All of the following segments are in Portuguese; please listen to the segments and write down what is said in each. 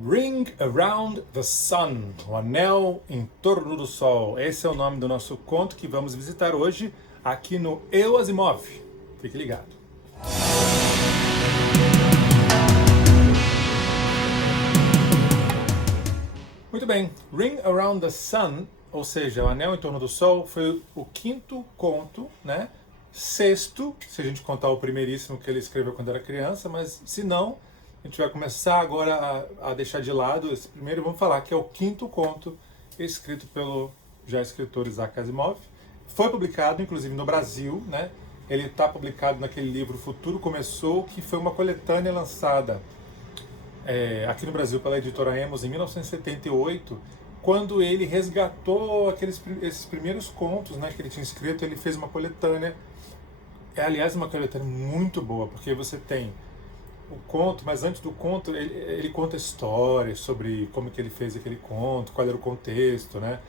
Ring Around the Sun, o anel em torno do sol. Esse é o nome do nosso conto que vamos visitar hoje aqui no Eu Asimov. Fique ligado. Muito bem, Ring Around the Sun, ou seja, o anel em torno do sol, foi o quinto conto, né? Sexto, se a gente contar o primeiríssimo que ele escreveu quando era criança, mas se não, a gente vai começar agora a deixar de lado esse primeiro. Vamos falar que é o quinto conto escrito pelo já escritor Isaac Asimov. Foi publicado, inclusive, no Brasil, né? Ele está publicado naquele livro O Futuro Começou, que foi uma coletânea lançada aqui no Brasil pela editora Emos em 1978, quando ele resgatou esses primeiros contos, né, que ele tinha escrito. Ele fez uma coletânea. Aliás, uma coletânea muito boa, porque você tem o conto, mas antes do conto ele conta histórias sobre como que ele fez aquele conto, qual era o contexto, né?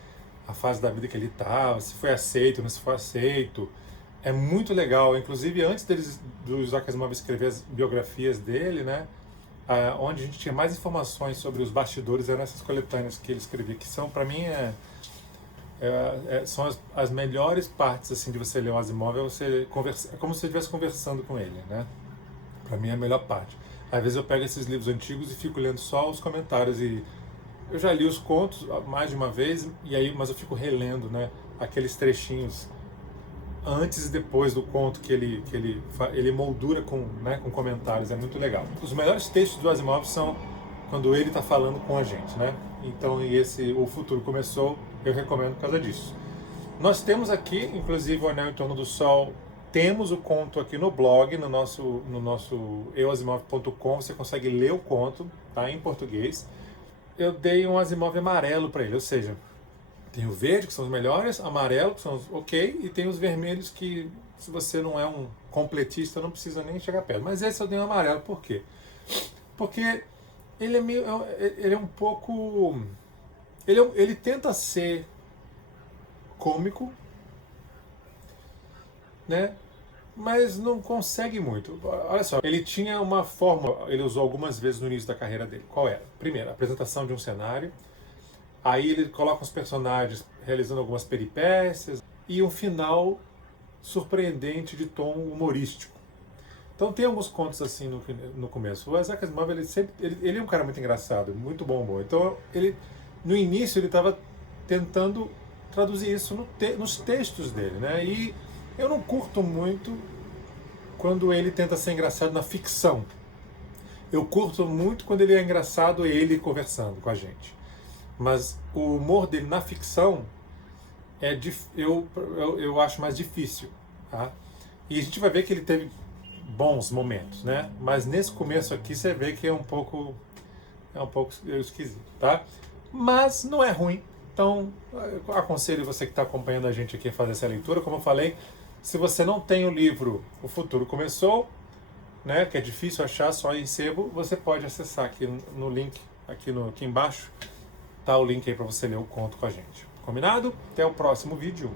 A fase da vida que ele estava, se foi aceito, não se foi aceito. É muito legal. Inclusive, antes do Isaac Asimov escrever as biografias dele, né? Onde a gente tinha mais informações sobre os bastidores eram essas coletâneas que ele escrevia, que são, para mim, são as melhores partes assim de você ler o Asimov. É como se você estivesse conversando com ele, né? Para mim é a melhor parte. Às vezes eu pego esses livros antigos e fico lendo só os comentários, e eu já li os contos mais de uma vez, mas eu fico relendo, né, aqueles trechinhos antes e depois do conto que ele moldura com comentários. É muito legal. Os melhores textos do Asimov são quando ele está falando com a gente, né? Então, O Futuro Começou, eu recomendo por causa disso. Nós temos aqui, inclusive, o Anel em Torno do Sol. Temos o conto aqui no blog, no nosso euasimov.com. Você consegue ler o conto, tá, em português. Eu dei um Asimov amarelo para ele, ou seja, tem o verde, que são os melhores, amarelo, que são os ok, e tem os vermelhos que, se você não é um completista, não precisa nem chegar perto. Mas esse eu dei um amarelo, por quê? Porque ele é um pouco... Ele tenta ser cômico, né? Mas não consegue muito. Olha só, ele tinha uma fórmula, ele usou algumas vezes no início da carreira dele. Qual era? Primeiro, a apresentação de um cenário. Aí ele coloca os personagens realizando algumas peripécias e um final surpreendente de tom humorístico. Então tem alguns contos assim no começo. O Isaac Asimov, ele é um cara muito engraçado, muito bom humor. Então no início ele estava tentando traduzir isso nos textos dele, né? E eu não curto muito quando ele tenta ser engraçado na ficção. Eu curto muito quando ele é engraçado ele conversando com a gente. Mas o humor dele na ficção eu acho mais difícil, tá? E a gente vai ver que ele teve bons momentos, né? Mas nesse começo aqui você vê que é um pouco esquisito, tá? Mas não é ruim. Então, eu aconselho você que está acompanhando a gente aqui a fazer essa leitura. Como eu falei, se você não tem o livro O Futuro Começou, né, que é difícil achar só em sebo, você pode acessar aqui no link, aqui embaixo. Tá o link aí para você ler o conto com a gente. Combinado? Até o próximo vídeo.